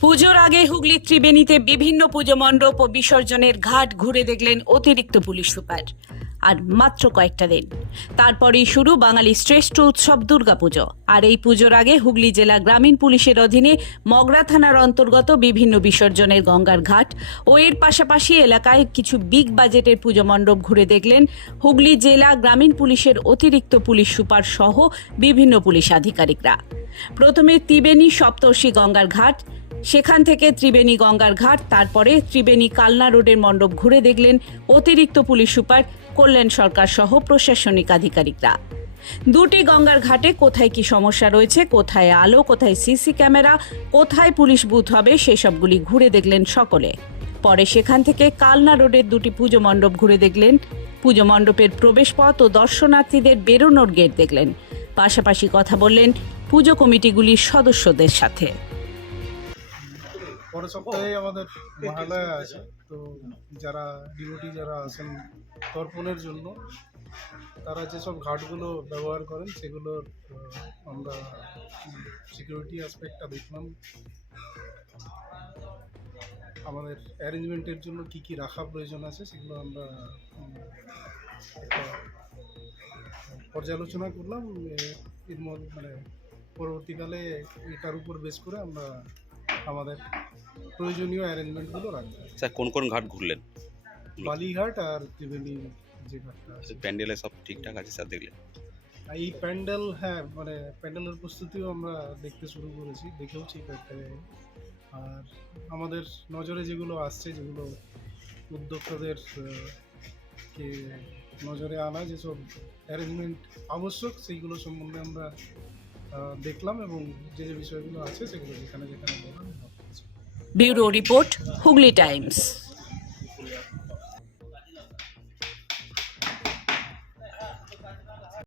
পুজোর আগে হুগলি ত্রিবেণীতে বিভিন্ন পুজো মণ্ডপ ও বিসর্জনের ঘাট ঘুরে দেখলেন অতিরিক্ত পুলিশ সুপার। আর মাত্র কয়েকটা দিন। তারপরেই শুরু বাঙালির শ্রেষ্ঠ উৎসব দুর্গাপুজো আর এই পুজোর আগে হুগলি জেলা গ্রামীণ পুলিশের অধীনে মগরা থানার অন্তর্গত বিভিন্ন বিসর্জনের গঙ্গার ঘাট ও এর পাশাপাশি এলাকায় কিছু বিগ বাজেটের পুজো মণ্ডপ ঘুরে দেখলেন হুগলি জেলা গ্রামীণ পুলিশের অতিরিক্ত পুলিশ সুপার সহ বিভিন্ন পুলিশ আধিকারিকরা। প্রথমে ত্রিবেণী সপ্তর্ষি গঙ্গার ঘাট সেখান থেকে ত্রিবেণী গঙ্গার ঘাট, তারপরে ত্রিবেণী কালনা রোডের মণ্ডপ ঘুরে দেখলেন অতিরিক্ত পুলিশ সুপার কল্যাণ সরকার সহ প্রশাসনিক আধিকারিকরা। দুটি গঙ্গার ঘাটে কোথায় কি সমস্যা রয়েছে, কোথায় আলো, কোথায় সিসি ক্যামেরা, কোথায় পুলিশ বুথ হবে, সেসবগুলি ঘুরে দেখলেন সকলে। পরে সেখান থেকে কালনা রোডের দুটি পুজো মণ্ডপ ঘুরে দেখলেন। পুজো মণ্ডপের প্রবেশপথ ও দর্শনার্থীদের বেরোনোর গেট দেখলেন। পাশাপাশি কথা বললেন পুজো কমিটিগুলির সদস্যদের সাথে। পরের সপ্তাহে আমাদের মহালয়া আছে তো যারা ডিওটি যারা আছেন তর্পণের জন্য তারা যেসব ঘাটগুলো ব্যবহার করেন সেগুলোর আমরা সিকিউরিটি অ্যাসপেক্টটা দেখলাম। আমাদের অ্যারেঞ্জমেন্টের জন্য কি কি রাখা প্রয়োজন আছে সেগুলো আমরা পর্যালোচনা করলাম। এর মধ্যে মানে পরবর্তীকালে এটার উপর বেস করে আমরা আমাদের প্রয়োজনীয় অ্যারেঞ্জমেন্টগুলো রাখব। স্যার কোন কোন ঘাট ঘুরলেন? বালিঘাট আর ত্রিবেণী যে ঘাটটা আছে। প্যান্ডেলে সব ঠিকঠাক আছে স্যার দেখলেন? এই প্যান্ডেল হ্যাঁ মানে প্যান্ডেলের প্রস্তুতিও আমরা দেখতে শুরু করেছি দেখেওছি কয়েকটা জায়গায়। আর আমাদের নজরে যেগুলো আসছে যেগুলো উদ্যোক্তাদের কে নজরে আনা যেসব অ্যারেঞ্জমেন্ট আবশ্যক সেইগুলো সম্বন্ধে আমরা দেখলাম এবং যে যে বিষয়গুলো আছে সেগুলো যেখানে যেখানে। Bureau report Hooghly Times